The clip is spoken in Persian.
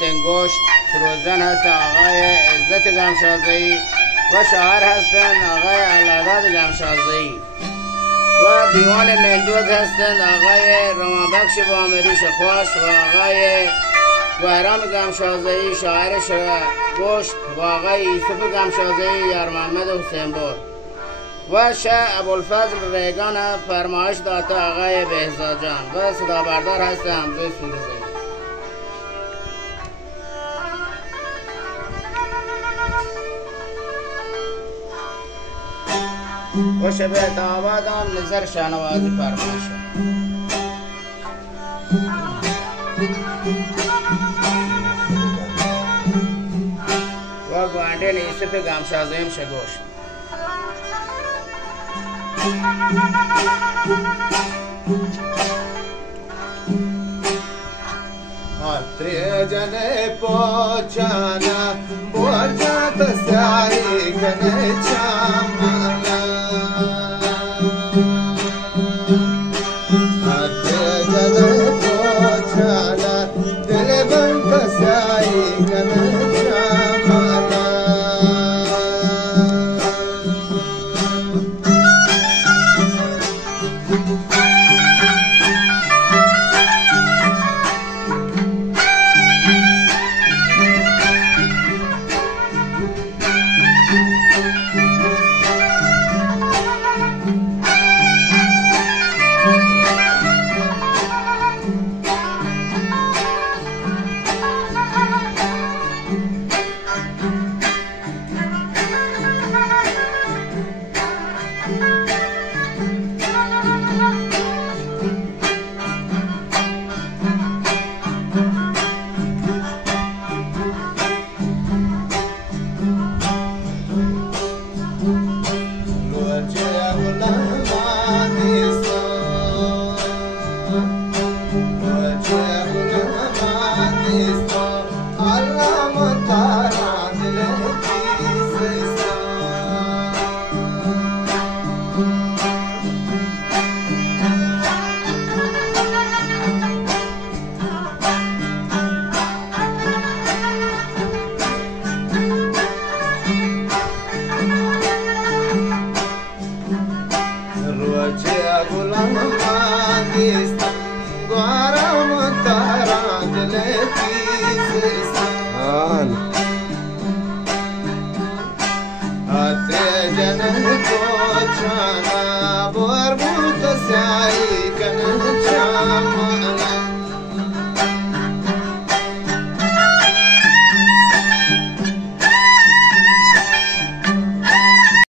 تنگشت سروزن هستن آقای عزت گمشازه‌ای و شاعر هستن آقای علاداد گمشازه‌ای و دیوان نندوز هستند آقای رمانبخش بامری شخواش و آقای گوهرام گمشازه‌ای شاعر گشت و آقای یوسف گمشازه‌ای یار محمد حسین‌بر و شه ابوالفضل ریگان فرمایش داده آقای بهزاد جان و صدا بردار هست حمزه سوریزی. و شب دعوت هم نظر شانوازی فرمایش و گوانده یوسف گمشازه‌ایم شگوش جن پوچانا بورجا تسائی کنے چامانا جن پوچانا دل بن تسائی کنے چامانا Is